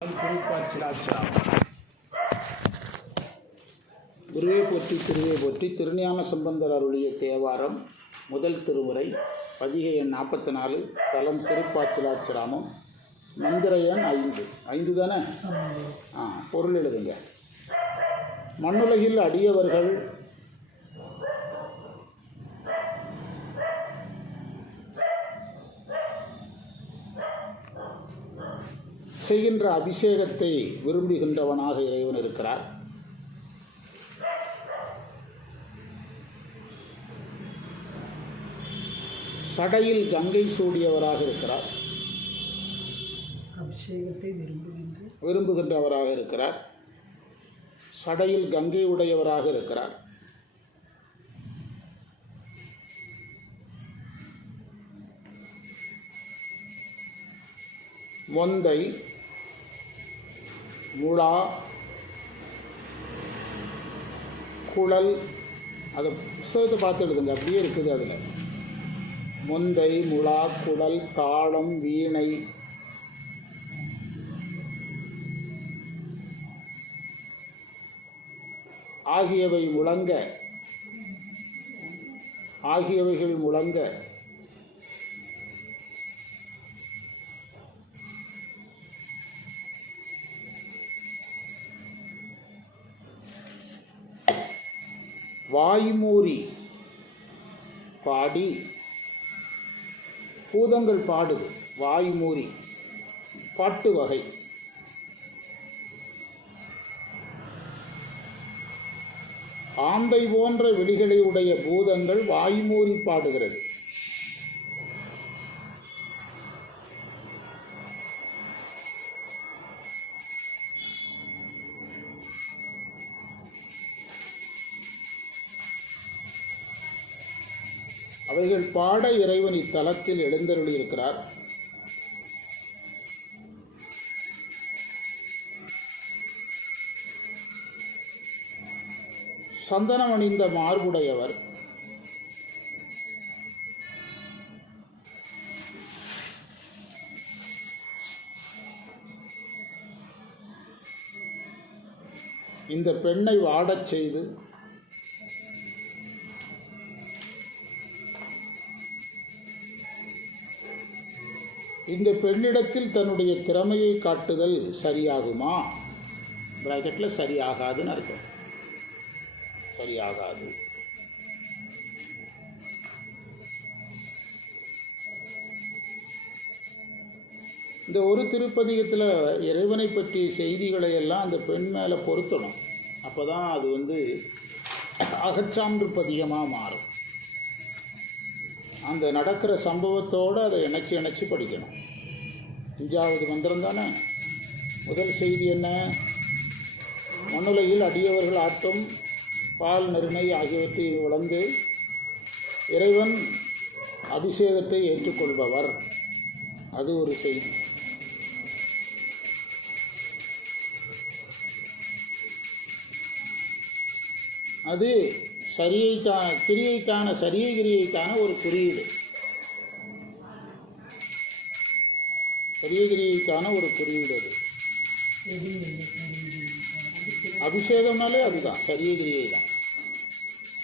குறிப்பாச்சிலாச்சாரம். குருவே போற்றி திருவே போற்றி. திருஞான சம்பந்தர் அருளிய தேவாரம் முதல் திருமுறை, பதிகை எண் 44, தலம் திருப்பாச்சிலாச்சிராமம், மந்திர எண் 5 தானே? பொருள் எழுதுங்க. மண்ணுலகில் அடியவர்கள் செய்கின்ற அபிஷேகத்தை விரும்புகின்றவனாக இறைவன் இருக்கிறார். சடையில் கங்கை சூடியவராக இருக்கிறார். அபிஷேகத்தை விரும்புகின்றவராக இருக்கிறார். சடையில் கங்கை உடையவராக இருக்கிறார். மொந்தை, முழா, குழல், அதை புத்தகத்தை பார்த்து எழுதுங்க, அப்படியே இருக்குது. அதில் மொந்தை, முழா, குழல், தாளம், வீணை, ஆகியவைகள் முழங்க வாய்மூறி பாடி, பூதங்கள் பாடுது. வாய்மூறி பாட்டு வகை. ஆந்தை போன்ற விழிகளை உடைய பூதங்கள் வாய்மூறி பாடுகிறது. அவைகள் பாட இறைவன் இத்தலத்தில் எழுந்தருளி இருக்கிறார். சந்தனம் அணிந்த மார்புடையவர். இந்த பெண்ணை வாடச் செய்து இந்த பெண்ணிடத்தில் தன்னுடைய திறமையை காட்டுதல் சரியாகுமா? பிராக்கெட்டில் சரியாகாதுன்னு அர்த்தம். சரியாகாது. இந்த ஒரு திருப்பதிகத்தில் இறைவனை பற்றிய செய்திகளை எல்லாம் அந்த பெண் மேலே பொருத்தணும். அப்போ தான் அது அகச்சான்று பதிகமாக மாறும். அந்த நடக்கிற சம்பவத்தோடு அதை இணைச்சி படிக்கணும். 5வது மந்திரம் தானே. முதல் செய்தி என்ன? மண்ணுலகில் அடியவர்கள் ஆட்டும் பால், நறுமை ஆகியவற்றை வளர்ந்து இறைவன் அபிஷேகத்தை ஏற்றுக்கொள்பவர். அது ஒரு செய்தி. அது கிரியைக்கான ஒரு குறியீடு. சரியகிரியைக்கான ஒரு குறியீடு. அது அபிஷேகம்னாலே அதுதான், சரியகிரியை தான்.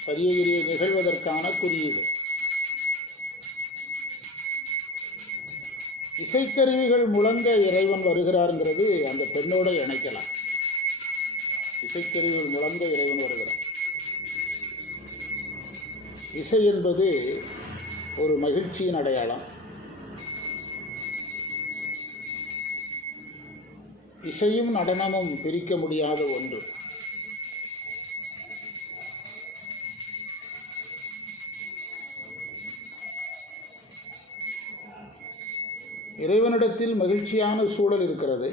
சரியகிரியை நிகழ்வதற்கான குறியீடு. இசைக்கருவிகள் முழங்க இறைவன் வருகிறாருங்கிறது அந்த பெண்ணோட இணைக்கலாம். இசைக்கருவிகள் முழங்க இறைவன் வருகிறார். இசை என்பது ஒரு மகிழ்ச்சியின் அடையாளம். இசையும் நடனமும் பிரிக்க முடியாத ஒன்று. இறைவனிடத்தில் மகிழ்ச்சியான சூழல் இருக்கிறது.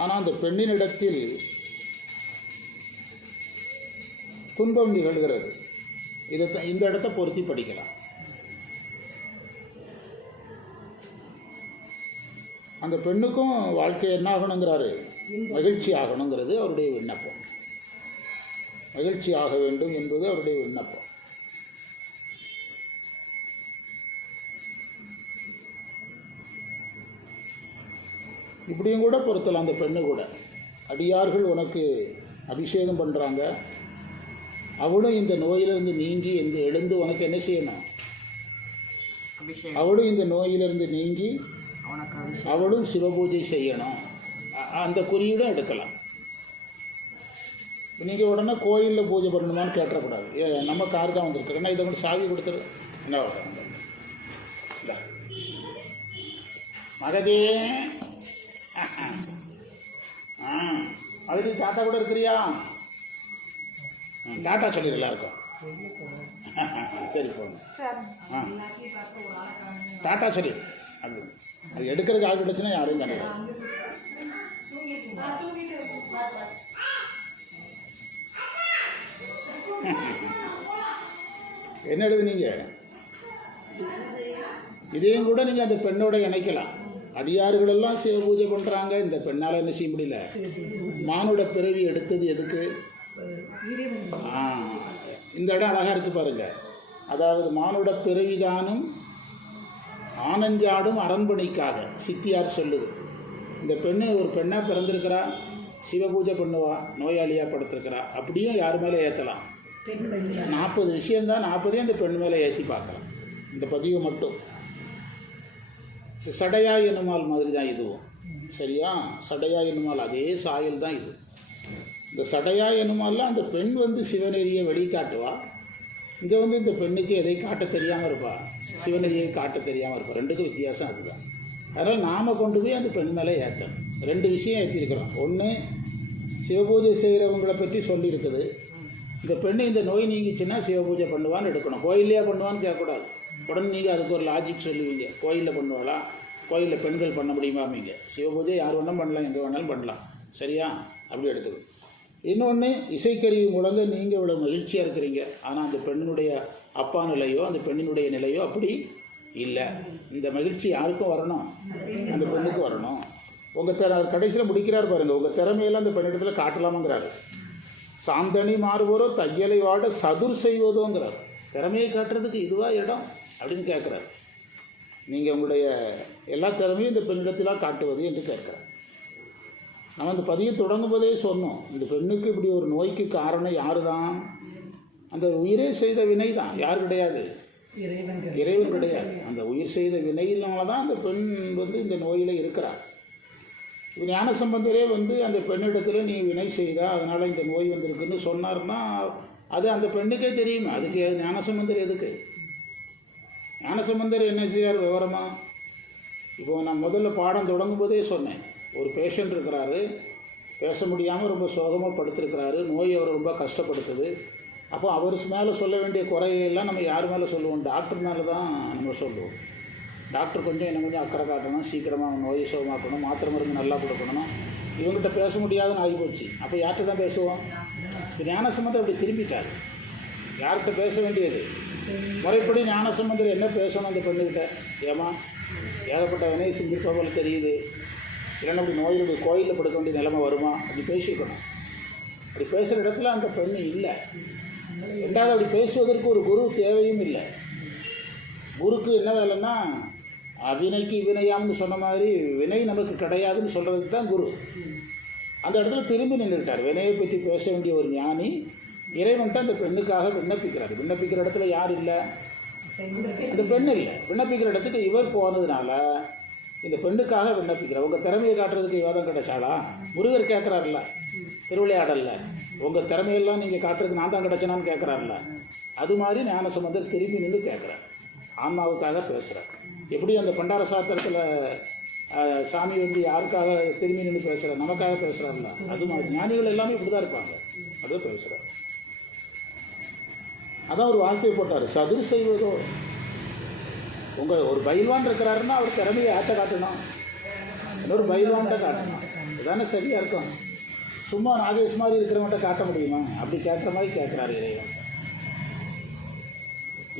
ஆனால் அந்த பெண்ணினிடத்தில் துன்பம் நிகழ்கிறது. இந்த இடத்தை பொருத்தி படிக்கலாம். அந்த பெண்ணுக்கும் வாழ்க்கை என்ன ஆகணுங்கிறாரு? மகிழ்ச்சி ஆகணுங்கிறது அவருடைய விண்ணப்பம். மகிழ்ச்சி ஆக வேண்டும் என்பது அவருடைய விண்ணப்பம். இப்படியும் கூட பொருத்தலாம். அந்த பெண்ணு கூட அடியார்கள் உனக்கு அபிஷேகம் பண்ணுறாங்க, அவளும் இந்த நோயிலிருந்து நீங்கி இந்த எழுந்து உனக்கு என்ன செய்யணும்? அவளும் இந்த நோயிலிருந்து நீங்கி அவளும் சிவபூஜை செய்யணும். அந்த குறியீடும் எடுக்கலாம். நீங்கள் உடனே கோயிலில் பூஜை பண்ணணுமான்னு கேட்டக்கூடாது. நம்ம கார் தான் வந்துருக்கு, ஏன்னா இதை கொண்டு சாவி கொடுத்துரு. என்ன மகதே, அதுக்கு டாட்டா கூட இருக்கிறியா? டாட்டா சொல்லிடலாம் இருக்கும். சரி போங்க. டாட்டா சரி. அது அது எடுக்கிறதுக்கு ஆள் கிடச்சுன்னா யாரும் கிடையாது. என்ன எழுதுனீங்க? இதையும் கூட நீங்கள் அந்த பெண்ணோட இணைக்கலாம். அடியார்களெல்லாம் சிவ பூஜை பண்ணுறாங்க, இந்த பெண்ணால் என்ன செய்ய முடியல? மானுட பிறவி எடுத்தது எதுக்கு? இந்த இடம் அழகாக இருக்குது பாருங்கள். அதாவது மானுட பிறவிதானும் ஆனஞ்சாடும் அரண்மனைக்காக சித்தியார் சொல்லுது. இந்த பெண்ணு ஒரு பெண்ணாக பிறந்திருக்கிறா, சிவ பூஜை பண்ணுவா, நோயாளியாக படுத்திருக்கிறா, அப்படியும் யார் மேலே ஏற்றலாம். 40 விஷயந்தான், 40 அந்த பெண் மேலே ஏற்றி பார்க்கலாம். இந்த பதிவு மட்டும் சடையா என்னுமால் மாதிரி தான் இதுவும். சரியா? சடையா என்னுமால் அதே சாயல் தான் இது. இந்த சடையா என்னுமாலாம் அந்த பெண் சிவநெறியை வெளிக்காட்டுவா. இங்கே இந்த பெண்ணுக்கு எதை காட்ட தெரியாமல் இருப்பா, சிவநெறியை காட்ட தெரியாமல் இருப்பா. ரெண்டுக்கும் வித்தியாசம் அதுதான். அதனால் நாம் கொண்டு போய் அந்த பெண் மேலே ஏற்றணும். 2 விஷயம் ஏற்றிருக்கிறோம். ஒன்று, சிவபூஜை செய்கிறவங்களை பற்றி சொல்லியிருக்குது. இந்த பெண்ணு இந்த நோய் நீங்கிச்சுன்னா சிவபூஜை பண்ணுவான்னு எடுக்கணும். கோயிலையா பண்ணுவான்னு கேட்கக்கூடாது. உடனே நீங்கள் அதுக்கு ஒரு லாஜிக் சொல்லுவீங்க. கோயிலில் பண்ணுவாளா? கோயிலில் பெண்கள் பண்ண முடியுமாமீங்க. சிவபூஜை யார் வேணாலும் பண்ணலாம், எங்கே வேணாலும் பண்ணலாம். சரியா? அப்படி எடுக்குது. இன்னொன்று, இசைக்கருவி முழங்க நீங்கள் இவ்வளோ மகிழ்ச்சியாக இருக்கிறீங்க, ஆனால் அந்த பெண்ணினுடைய அப்பா நிலையோ அந்த பெண்ணினுடைய நிலையோ அப்படி இல்லை. இந்த மகிழ்ச்சி யாருக்கும் வரணும்? அந்த பெண்ணுக்கு வரணும். உங்கள் கடைசியில் முடிக்கிறார் பாருங்கள், உங்கள் திறமையெல்லாம் அந்த பெண்ணிடத்தில் காட்டலாமாங்கிறாரு. சாந்தனி மாறுவோரோ தையலை வாட சதுர் செய்வதோங்கிறார். திறமையை காட்டுறதுக்கு இதுவா இடம் அப்படின்னு கேட்குறாரு. நீங்கள் உங்களுடைய எல்லா திறமையும் இந்த பெண்ணிடத்திலாம் காட்டுவது என்று கேட்குறார். நம்ம இந்த பதிவு தொடங்கும் போதே சொன்னோம், இந்த பெண்ணுக்கு இப்படி ஒரு நோய்க்கு காரணம் யாரு தான்? அந்த உயிரே செய்த வினை தான். யார் கிடையாது? இறைவன் கிடையாது. அந்த உயிர் செய்த வினையினால தான் அந்த பெண் இந்த நோயில் இருக்கிறார். இப்போ ஞானசம்பந்தரே அந்த பெண்ணிடத்தில் நீ வினை செய்தா அதனால் இந்த நோய் வந்திருக்குன்னு சொன்னார்னா அது அந்த பெண்ணுக்கே தெரியுமா? அதுக்கு ஞானசம்பந்தர் எதுக்கு? ஞானசம்பந்தர் என்ன செய்யார் விவரமாக? இப்போது நான் முதல்ல பாடம் தொடங்கும் போதே சொன்னேன், ஒரு பேஷண்ட் இருக்கிறாரு, பேச முடியாமல் ரொம்ப சோகமாக படுத்திருக்கிறாரு, நோய் அவரை ரொம்ப கஷ்டப்படுத்துது. அப்போ அவர் மேலே சொல்ல வேண்டிய குறையெல்லாம் நம்ம யார் மேலே சொல்லுவோம்? டாக்டர் மேலே தான் நம்ம சொல்லுவோம். டாக்டர் கொஞ்சம் அக்கறை காட்டணும், சீக்கிரமாக நோயை சுகமாக்கணும், மாத்திரை மருந்து நல்லா கொடுக்கணும். இவங்ககிட்ட பேச முடியாதுன்னு ஆகிப்போச்சு. அப்போ யார்கிட்ட தான் பேசுவோம்? ஞானசம்பந்தர் அப்படி திரும்பிட்டார். யார்கிட்ட பேச வேண்டியது? முறைப்படி ஞானசம்பந்தர் என்ன பேசணும் அந்த பெண்ணுக்கிட்ட? ஏமா ஏகப்பட்ட வினை செஞ்சிருப்ப போல தெரியுது, இல்லைன்னா அப்படி நோயுடைய கோயிலில் படுக்க வேண்டிய நிலைமை வருமா? அப்படி பேசிக்கணும். அப்படி பேசுகிற இடத்துல அந்த பெண் இல்லை. ரெண்டாவது, அப்படி பேசுவதற்கு ஒரு குரு தேவையும் இல்லை. குருக்கு என்ன வேலைன்னா, வினைக்கு வினையாம்னு சொன்ன மாதிரி வினை நமக்கு கிடையாதுன்னு சொல்கிறதுக்கு தான் குரு. அந்த இடத்துல திரும்பி நின்றுட்டார். வினையை பற்றி பேச வேண்டிய ஒரு ஞானி இறைவன்ட்டு அந்த பெண்ணுக்காக விண்ணப்பிக்கிறார். விண்ணப்பிக்கிற இடத்துல யார் இல்லை? இந்த பெண் இல்லை. விண்ணப்பிக்கிற இடத்துக்கு இவர் போனதுனால இந்த பெண்ணுக்காக விண்ணப்பிக்கிறார். உங்கள் திறமையை காட்டுறதுக்கு விவாதம் கிடைச்சாலா? முருகர் கேட்குறாருல்ல திருவிளையாடல்ல, உங்கள் திறமையெல்லாம் நீங்கள் காட்டுறதுக்கு நான் தான் கிடைச்சேனான்னு கேட்குறாருல்ல. அது மாதிரி ஞானசம்பந்தர் திரும்பி நின்று கேட்குறார், ஆன்மாவுக்காக பேசுகிறார். எப்படி அந்த பண்டார சாத்திரத்தில் சாமி யாருக்காக திரும்பி நின்று பேசுகிறார்? நமக்காக பேசுகிறாருல்ல. அது மாதிரி ஞானிகள் எல்லாமே இப்படி தான் இருப்பாங்க. அதுதான் பேசுகிறார். அதான் ஒரு வார்த்தையை போட்டார், சதுர் செய்வதோ. உங்கள் ஒரு பயில்வான் இருக்கிறாருன்னா அவர் திறமையை ஆட்ட காட்டணும், இன்னொரு பயில்வான்கிட்ட காட்டணும். இதுதானே சரியாக இருக்கும். சும்மா நாகேஷ் மாதிரி இருக்கிறவங்கள்ட்ட காட்ட முடியுமா? அப்படி கேட்குற மாதிரி கேட்குறாரு இறைவன்.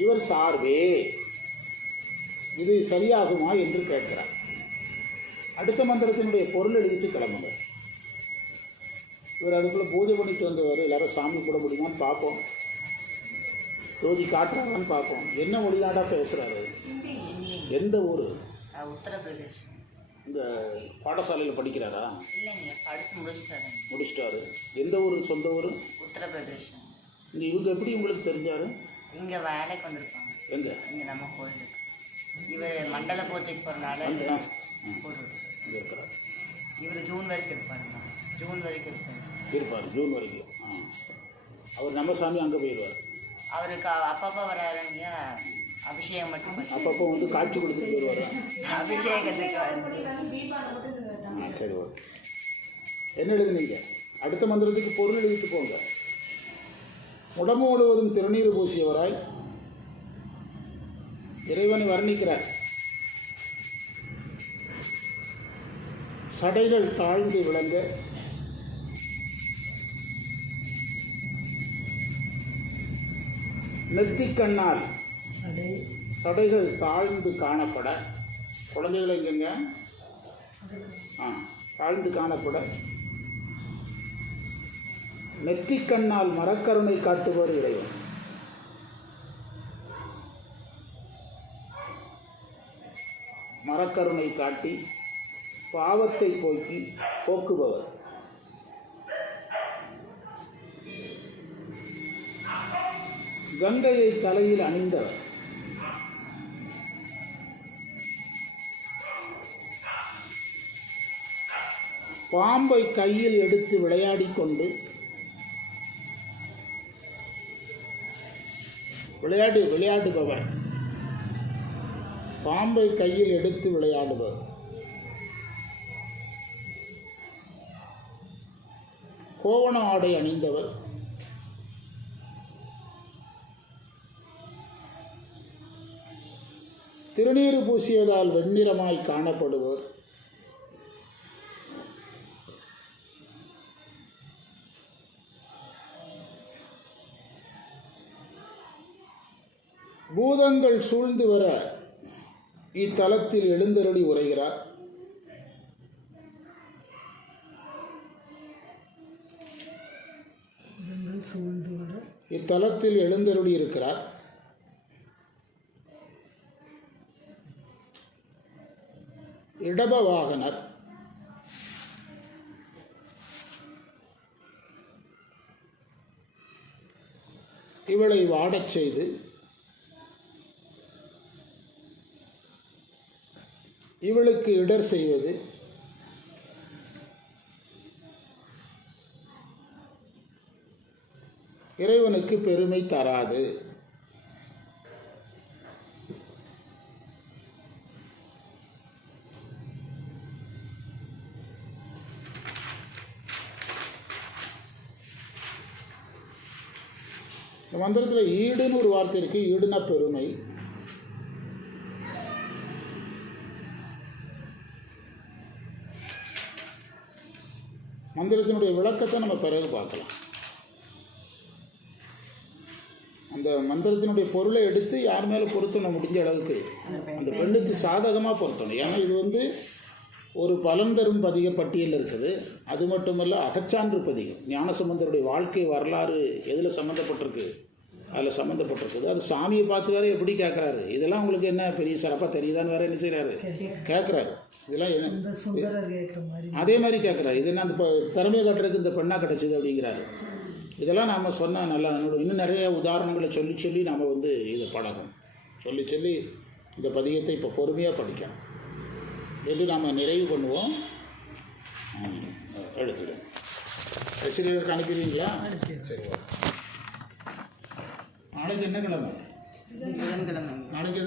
இவர் சார்பே இது சரியாகுமா என்று கேட்கிறார். அடுத்த மந்திரத்தினுடைய பொருள் எழுதிட்டு கிளம்புங்க. இவர் அதுக்குள்ளே பூஜை பண்ணிட்டு வந்தவர். எல்லாரும் சாமி கூட முடியுமான்னு பார்ப்போம், ஜோதி காட்டுறாங்கன்னு பார்ப்போம். என்ன மொழிநாடாக பேசுகிறாரு? எந்த ஊர்? உத்தரப்பிரதேஷ். இந்த பாடசாலையில் படிக்கிறாரா? இல்லைங்க, படித்து முடிச்சிட்டாரு. எந்த ஊர்? சொந்த ஊர்? உத்தரப்பிரதேசம். இந்த இவங்க எப்படி உங்களுக்கு தெரிஞ்சாரு? இங்கே வேலைக்கு வந்திருப்பாங்க. எங்கே? இங்கே நம்ம கோயிலுக்கு. இவர் மண்டல பூஜைக்கு போகிறனால போட்டு இங்கே இருக்கிறார். இவர் ஜூன் வரைக்கும் இருப்பாருங்க. ஜூன் வரைக்கும் இருப்பார். ஜூன் வரைக்கும். அவர் நம்ம சாமி அங்கே போயிடுவார். அவருக்கு அப்பப்போ வராருங்க, அபிஷேகம் மட்டும் பண்ணி அப்பப்போ வந்து காட்சி கொடுத்துட்டு போயிடுவார். அபிஷேகத்துக்கு சரி, ஓகே. என்ன எழுதுனீங்க? அடுத்த மந்திரத்துக்கு பொருள் எழுதிட்டு போங்க. உடம்பு முழுவதும் திருநீர் பூசியவராய் இறைவனை வர்ணிக்கிறார். சடைகள் தாழ்ந்து விளங்க, நெத்திக்கண்ணால் சடைகள் தாழ்ந்து காணப்பட, குழந்தைகள் எங்கெங்க தாழ்ந்து காணப்பட, நெற்றிக்கண்ணால் மரக்கருணை காட்டுவர் இறைவன். மரக்கருணை காட்டி பாவத்தை போக்குபவர். கங்கையை தலையில் அணிந்தவர். பாம்பை கையில் எடுத்து விளையாடுபவர். பாம்பை கையில் எடுத்து விளையாடுபவர். கோவண ஆடை அணிந்தவர். திருநீறு பூசியதால் வெண்ணிறமாய் காணப்படுவர். பூதங்கள் சூழ்ந்து வர இத்தலத்தில் எழுந்தருளி உரைகிறார். இத்தலத்தில் எழுந்தருளி இருக்கிறார். இடப வாகனர். இவளை வாடச் செய்து இவளுக்கு இடர் செய்வது இறைவனுக்கு பெருமை தராது. இந்த மந்திரத்தில் ஈடுன்னு ஒரு வார்த்தை இருக்கு. ஈடுனா பெருமை. மந்திரத்தினுடைய விளக்கத்தை நம்ம பிறகு பார்க்கலாம். அந்த மந்திரத்தினுடைய பொருளை எடுத்து யார் மேலே பொருத்தணும், முடிஞ்ச அளவுக்கு அந்த பெண்ணுக்கு சாதகமாக பொருத்தணும். ஏன்னா இது வந்து ஒரு பலன் தரும் பதிக பட்டியலில் இருக்குது. அது மட்டுமல்ல, அகச்சான்று பதிகம். ஞானசம்பந்தருடைய வாழ்க்கை வரலாறு எதில் சம்மந்தப்பட்டிருக்கு, அதில் சம்மந்தப்பட்டிருக்குது. அது சாமியை பார்த்து வேறு எப்படி கேட்குறாரு. இதெல்லாம் உங்களுக்கு என்ன பெரிய சிறப்பாக தெரியுதான்னு வேறு என்ன செய்கிறாரு, கேட்குறாரு. இதெல்லாம் என்ன அதே மாதிரி கேட்குறாரு. இது என்ன அந்த திறமையை காட்டுறதுக்கு இந்த பெண்ணாக கிடச்சிது அப்படிங்கிறாரு. இதெல்லாம் நாம் சொன்னால் நல்லா நன்னுடும். இன்னும் நிறைய உதாரணங்களை சொல்லி நாம் வந்து இதை பழகணும். சொல்லி இந்த பதிகத்தை இப்போ பொறுமையாக படிக்கணும் என்று நாம் நிறைவு பண்ணுவோம். எடுத்துடுவோம். ஆசிரியருக்கு அனுப்பிடுவீங்களா? சரி. நாளைக்கு என்ன கிழமை? புதன்கிழமை. நாளைக்கு